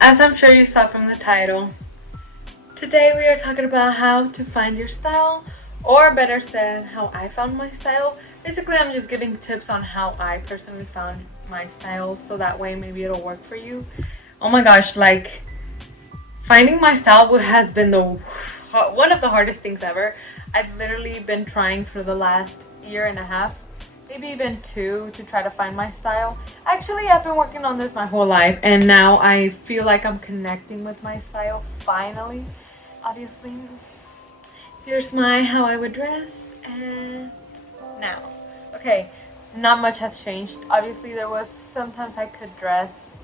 As I'm sure you saw from the title, today we are talking about how to find your style, or better said, how I found my style. Basically, I'm just giving tips on how I personally found my style so that way maybe it'll work for you. Oh my gosh, like finding my style has been the one of the hardest things ever. I've literally been trying for the last year and a half, maybe even two, to try to find my style. Actually, I've been working on this my whole life, and now I feel like I'm connecting with my style finally. Obviously, here's my how I would dress, and now, okay, not much has changed. Obviously, there was sometimes I could dress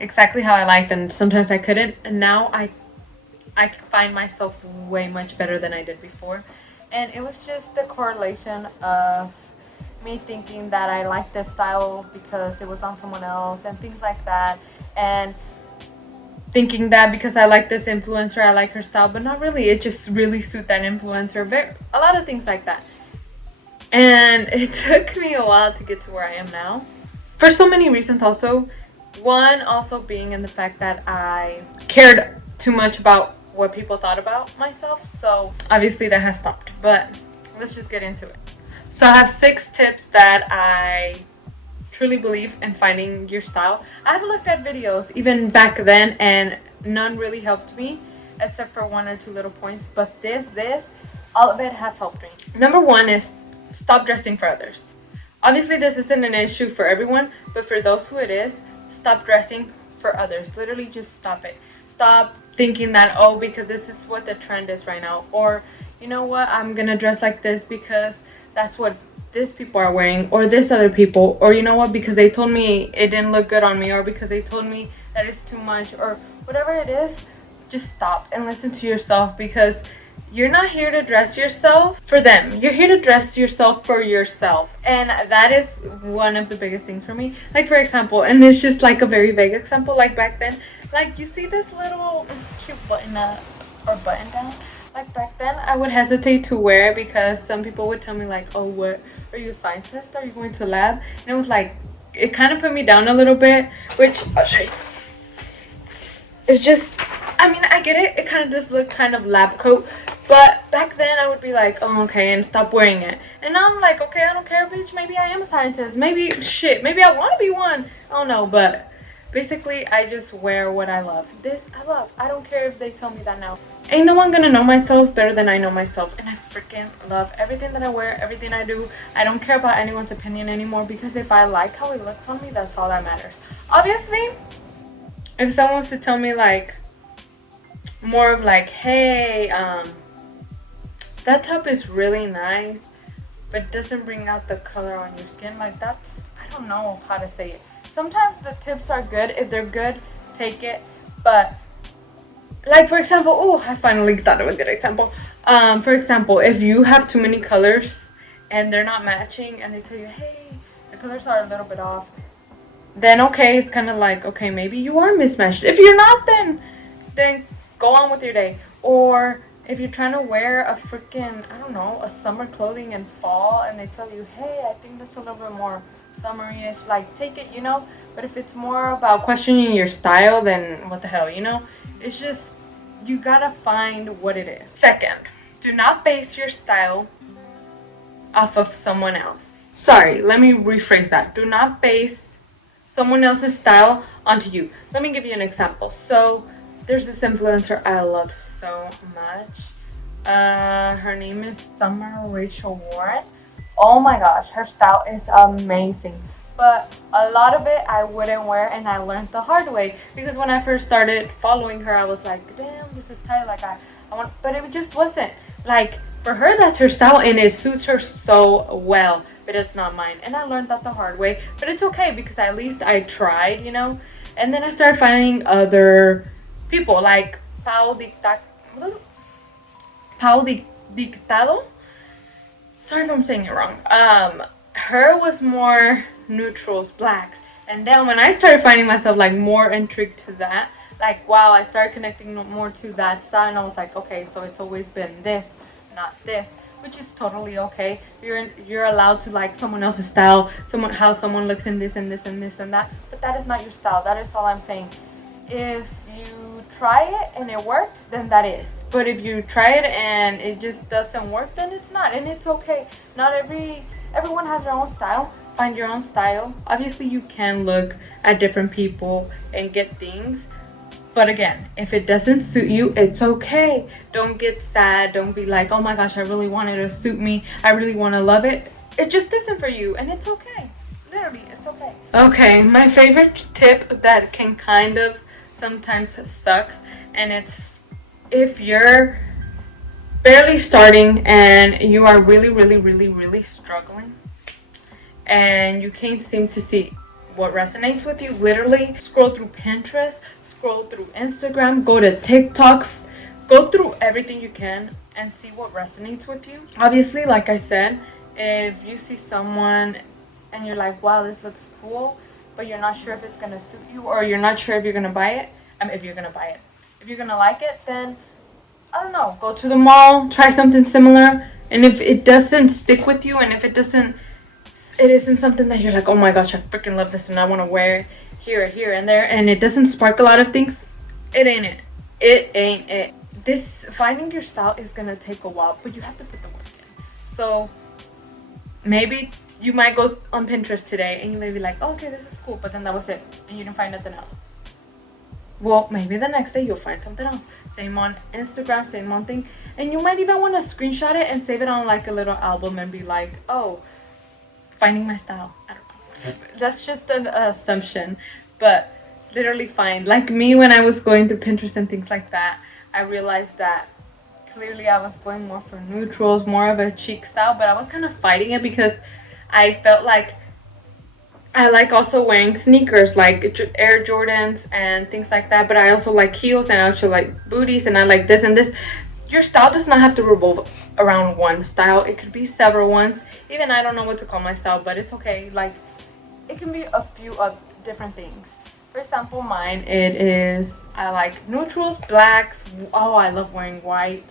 exactly how I liked, and sometimes I couldn't. And now I find myself way much better than I did before. And it was just the correlation of me thinking that I liked this style because it was on someone else and things like that. And thinking that because I like this influencer, I like her style, but not really. It just really suit that influencer. A lot of things like that. And it took me a while to get to where I am now. For so many reasons also. One also being in the fact that I cared too much about what people thought about myself. So obviously that has stopped. But let's just get into it. So I have 6 tips that I truly believe in finding your style. I've looked at videos even back then and none really helped me except for 1 or 2 little points. But all of it has helped me. Number 1 is stop dressing for others. Obviously, this isn't an issue for everyone, but for those who it is, stop dressing for others. Literally, just stop it. Stop thinking that, oh, because this is what the trend is right now. Or, you know what, I'm going to dress like this because that's what this people are wearing, or this other people. Or, you know what, because they told me it didn't look good on me, or because they told me that it's too much, or whatever it is, just stop and listen to yourself because you're not here to dress yourself for them. You're here to dress yourself for yourself. And that is one of the biggest things for me. Like, for example, and it's just like a very vague example, like back then, like you see this little cute button up or button down. Like back then, I would hesitate to wear it because some people would tell me, like, oh, what? Are you a scientist? Are you going to lab? And it was like, it kind of put me down a little bit, which I'll show you. It's just, I mean, I get it. It kind of does look kind of lab coat. But back then I would be like, oh, okay, and stop wearing it. And now I'm like, okay, I don't care, bitch. Maybe I am a scientist. Maybe, shit, maybe I want to be one. I don't know. But basically, I just wear what I love. This I love. I don't care if they tell me that now. Ain't no one gonna know myself better than I know myself. And I freaking love everything that I wear, everything I do. I don't care about anyone's opinion anymore because if I like how it looks on me, that's all that matters. Obviously, if someone was to tell me like more of like, hey, that top is really nice, but doesn't bring out the color on your skin, like that's, I don't know how to say it. Sometimes the tips are good. If they're good, take it. But like for example, oh, I finally thought of a good example. For example, if you have too many colors and they're not matching and they tell you, hey, the colors are a little bit off, then okay, it's kind of like, okay, maybe you are mismatched. If you're not, then go on with your day. Or if you're trying to wear a freaking, I don't know, a summer clothing in fall and they tell you, hey, I think that's a little bit more summery-ish, like take it, you know. But if it's more about questioning your style, then what the hell, you know. It's just, you gotta find what it is. Second, do not base your style off of someone else. Sorry, let me rephrase that. Do not base someone else's style onto you. Let me give you an example. So there's this influencer I love so much. Her name is Summer Rachel Warren. Oh my gosh, her style is amazing. But a lot of it I wouldn't wear, and I learned the hard way because when I first started following her, I was like, damn, this is tight. Like I want, but it just wasn't. Like for her, that's her style, and it suits her so well. But it's not mine, and I learned that the hard way. But it's okay because at least I tried, you know. And then I started finding other people like Pau Dictado. Sorry if I'm saying it wrong. Her was more neutrals, blacks, and then when I started finding myself like more intrigued to that, like wow, I started connecting more to that style, and I was like, okay, so it's always been this, not this, which is totally okay. You're allowed to like someone else's style, how someone looks in this and this and this and that, but that is not your style. That is all I'm saying. If you try it and it worked, then that is. But if you try it and it just doesn't work, then it's not, and it's okay. Not everyone has their own style. Find your own style. Obviously, you can look at different people and get things. But again, if it doesn't suit you, it's okay. Don't get sad. Don't be like, oh my gosh, I really want it to suit me. I really want to love it. It just isn't for you, and it's okay. Literally, it's okay. Okay, my favorite tip that can kind of sometimes suck, and it's if you're barely starting and you are really struggling and you can't seem to see what resonates with you. Literally scroll through Pinterest, scroll through Instagram, go to TikTok, go through everything you can and see what resonates with you. Obviously, like I said, if you see someone and you're like, wow, this looks cool, but you're not sure if it's gonna suit you, or you're not sure if you're gonna buy it, if you're gonna like it, then I don't know, go to the mall, try something similar, and if it doesn't stick with you, and if it isn't something that you're like, oh my gosh, I freaking love this and I want to wear it here, and there, and it doesn't spark a lot of things, it ain't it. It ain't it. This finding your style is gonna take a while, but you have to put the work in. So maybe you might go on Pinterest today and you may be like, oh, okay, this is cool, but then that was it, and you didn't find nothing else. Well, maybe the next day you'll find something else. Same on Instagram, same on thing. And you might even want to screenshot it and save it on like a little album and be like, oh, finding my style. I don't know. That's just an assumption, but literally find. Like me, when I was going through Pinterest and things like that, I realized that clearly I was going more for neutrals, more of a cheek style, but I was kind of fighting it because I felt like I like also wearing sneakers like Air Jordans and things like that, but I also like heels and I also like booties and I like this and this. Your style does not have to revolve around one style. It could be several ones. Even I don't know what to call my style, but it's okay. Like, it can be a few of different things. For example, mine, it is, I like neutrals, blacks. Oh, I love wearing white.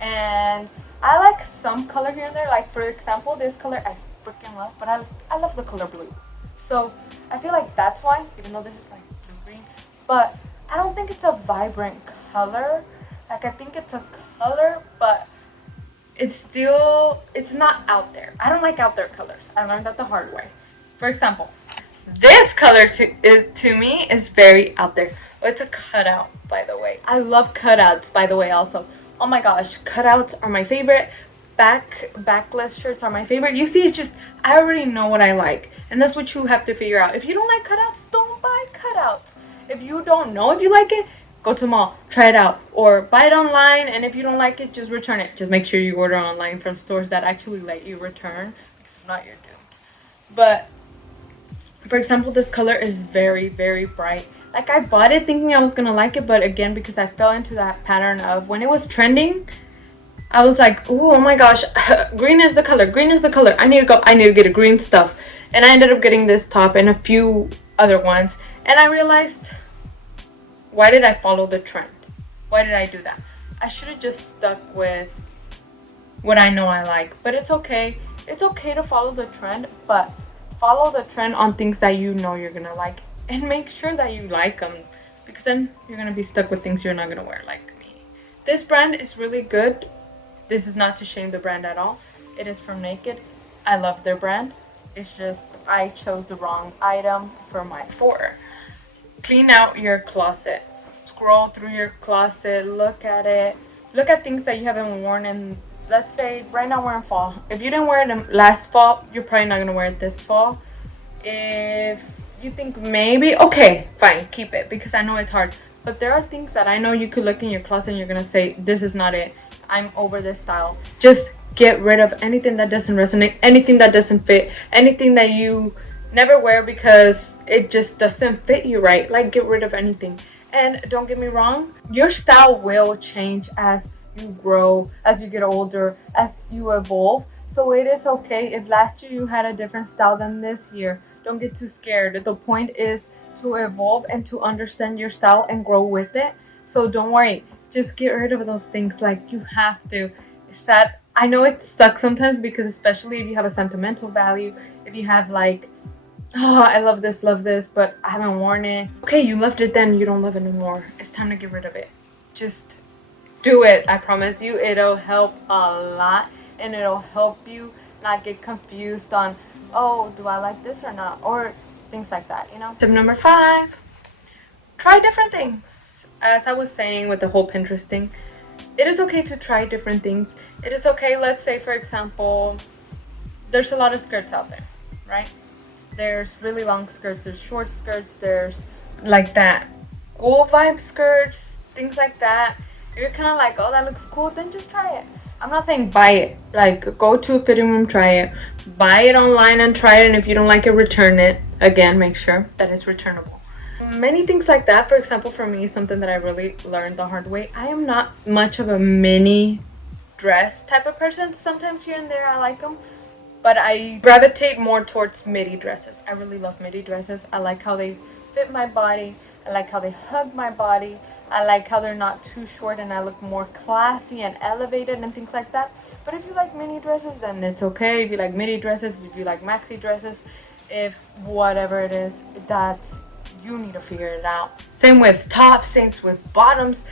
And I like some color here and there. Like, for example, this color I freaking love, but I love the color blue. So I feel like that's why, even though this is like blue-green, but I don't think it's a vibrant color. Like, I think it's a color, but it's not out there. I don't like out there colors. I learned that the hard way. For example, this color to me is very out there. Oh, it's a cutout, by the way. I love cutouts, by the way, also. Oh my gosh, cutouts are my favorite. Backless shirts are my favorite. You see, it's just, I already know what I like. And that's what you have to figure out. If you don't like cutouts, don't buy cutouts. If you don't know if you like it, go to the mall, try it out, or buy it online, and if you don't like it, just return it. Just make sure you order online from stores that actually let you return, because if not, you're doomed. But for example, this color is very bright. Like, I bought it thinking I was gonna like it, but again, because I fell into that pattern of when it was trending, I was like, ooh, oh my gosh, green is the color, I need to get a green stuff. And I ended up getting this top and a few other ones, and I realized, why did I follow the trend? Why did I do that? I should have just stuck with what I know I like. But it's okay. It's okay to follow the trend, but follow the trend on things that you know you're gonna like, and make sure that you like them, because then you're gonna be stuck with things you're not gonna wear, like me. This brand is really good. This is not to shame the brand at all. It is from Naked. I love their brand. It's just I chose the wrong item for my four. Clean out your closet. Scroll through your closet, look at it. Look at things that you haven't worn in, let's say right now we're in fall. If you didn't wear it last fall, you're probably not gonna wear it this fall. If you think maybe, okay, fine, keep it, because I know it's hard. But there are things that I know you could look in your closet and you're gonna say, this is not it. I'm over this style. Just get rid of anything that doesn't resonate, anything that doesn't fit, anything that you never wear because it just doesn't fit you right. Like, get rid of anything. And don't get me wrong, your style will change as you grow, as you get older, as you evolve. So it is okay if last year you had a different style than this year. Don't get too scared. The point is to evolve and to understand your style and grow with it. So don't worry. Just get rid of those things. Like, you have to. It's sad. I know it sucks sometimes, because especially if you have a sentimental value, if you have like Oh, I love this, but I haven't worn it. Okay, you loved it then, you don't love it anymore. It's time to get rid of it. Just do it. I promise you, it'll help a lot, and it'll help you not get confused on, oh, do I like this or not? Or things like that, you know? Tip number 5, try different things. As I was saying with the whole Pinterest thing, it is okay to try different things. It is okay, let's say, for example, there's a lot of skirts out there, right? There's really long skirts, there's short skirts, there's like that school vibe skirts, things like that. If you're kind of like, oh, that looks cool, then just try it. I'm not saying buy it. Like, go to a fitting room, try it. Buy it online and try it, and if you don't like it, return it. Again, make sure that it's returnable. Many things like that. For example, for me, something that I really learned the hard way. I am not much of a mini dress type of person. Sometimes here and there I like them, but I gravitate more towards midi dresses. I really love midi dresses. I like how they fit my body. I like how they hug my body. I like how they're not too short and I look more classy and elevated and things like that. But if you like mini dresses, then it's okay. If you like midi dresses, if you like maxi dresses, if whatever it is, that's, you need to figure it out. Same with tops, same with bottoms,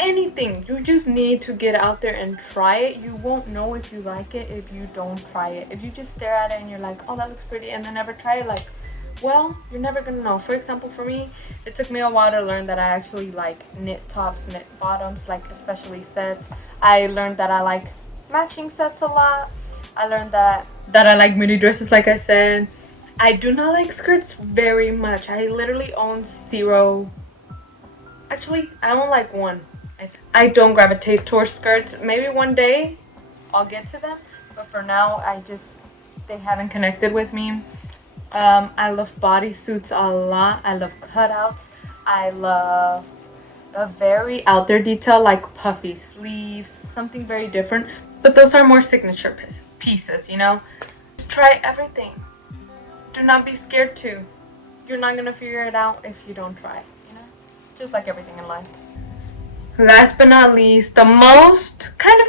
anything. You just need to get out there and try it. You won't know if you like it if you don't try it. If you just stare at it and you're like, oh, that looks pretty, and then never try it, like, well, you're never gonna know. For example, for me, it took me a while to learn that I actually like knit tops, knit bottoms, like especially sets. I learned that I like matching sets a lot. I learned that I like mini dresses, like I said. I do not like skirts very much. I literally own 0. Actually, I own like 1. I don't gravitate towards skirts. Maybe one day I'll get to them, but for now, they haven't connected with me. I love bodysuits a lot. I love cutouts. I love a very out there detail like puffy sleeves, something very different. But those are more signature pieces, you know? Just try everything. Do not be scared to. You're not gonna figure it out if you don't try, you know? Just like everything in life. Last but not least, the most, kind of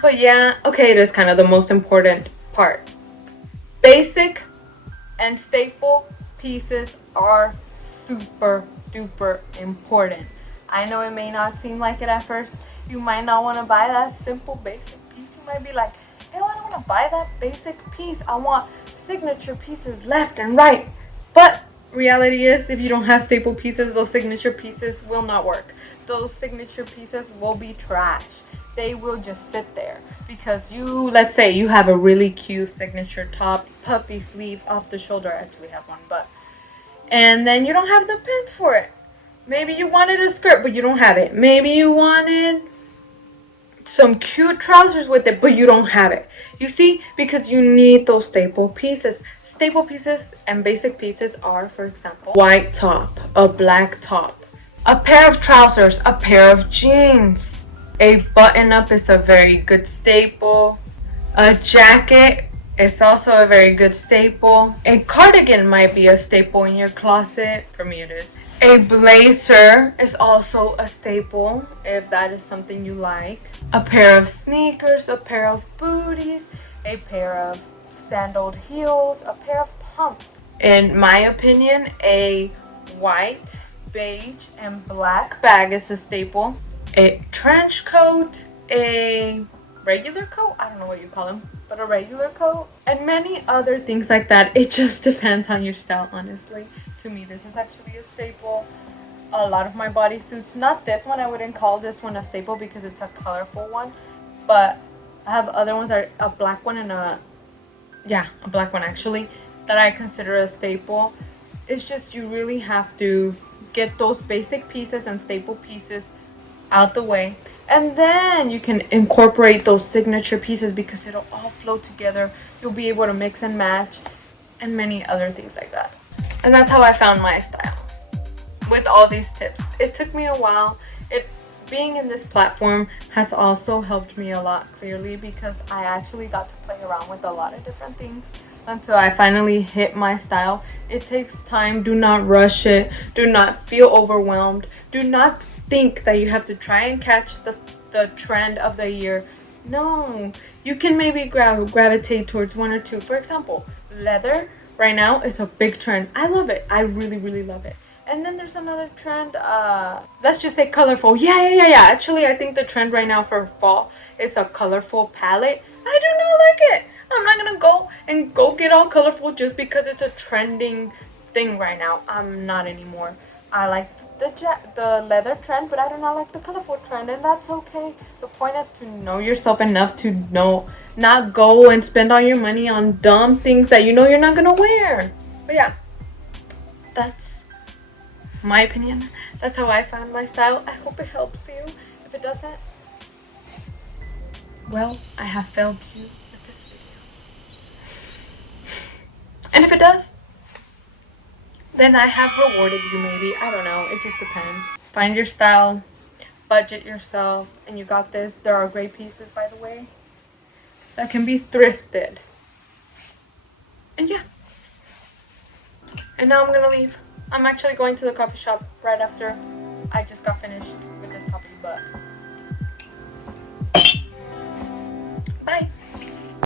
but yeah, okay, it is kind of the most important part. Basic and staple pieces are super duper important. I know it may not seem like it at first. You might not want to buy that simple basic piece. You might be like, hey, I don't want to buy that basic piece. I want signature pieces left and right. But reality is, if you don't have staple pieces, those signature pieces will not work. Those signature pieces will be trash. They will just sit there because let's say you have a really cute signature top, puffy sleeve, off the shoulder. I actually have one, and then you don't have the pants for it. Maybe you wanted a skirt, but you don't have it. Maybe you wanted some cute trousers with it, but you don't have it. You see, because you need those staple pieces. Staple pieces and basic pieces are, for example, white top, a black top, a pair of trousers, a pair of jeans. A button-up is a very good staple. A jacket is also a very good staple. A cardigan might be a staple in your closet. For me, it is. A blazer is also a staple if that is something you like. A pair of sneakers, a pair of booties, a pair of sandaled heels, a pair of pumps. In my opinion, a white, beige, and black bag is a staple. A trench coat, a regular coat, I don't know what you call them, but a regular coat, and many other things like that. It just depends on your style, honestly. To me, this is actually a staple. A lot of my bodysuits, not this one, I wouldn't call this one a staple because it's a colorful one, but I have other ones that are a black one and a black one actually, that I consider a staple. It's just you really have to get those basic pieces and staple pieces out the way, and then you can incorporate those signature pieces because it'll all flow together. You'll be able to mix and match and many other things like that. And that's how I found my style with all these tips. It took me a while. Being in this platform has also helped me a lot, clearly, because I actually got to play around with a lot of different things until I finally hit my style. It takes time. Do not rush it. Do not feel overwhelmed. Do not think that you have to try and catch the trend of the year. No, you can maybe gravitate towards one or two. For example, leather right now. It's a big trend. I love it. I really, really love it. And then there's another trend, let's just say colorful. Yeah. Actually, I think the trend right now for fall is a colorful palette. I do not like it. I'm not gonna go get all colorful just because it's a trending thing right now. I'm not anymore. I like the leather trend, but I do not like the colorful trend, and that's okay. The point is to know yourself enough to know, not go and spend all your money on dumb things that you know you're not gonna wear. But yeah, that's my opinion. That's how I found my style. I hope it helps you. If it doesn't, well, I have failed you with this video. And if it does, then I have rewarded you maybe. I don't know. It just depends. Find your style, budget yourself, and you got this. There are great pieces, by the way, that can be thrifted. And yeah. And now I'm gonna leave. I'm actually going to the coffee shop right after I just got finished with this coffee, but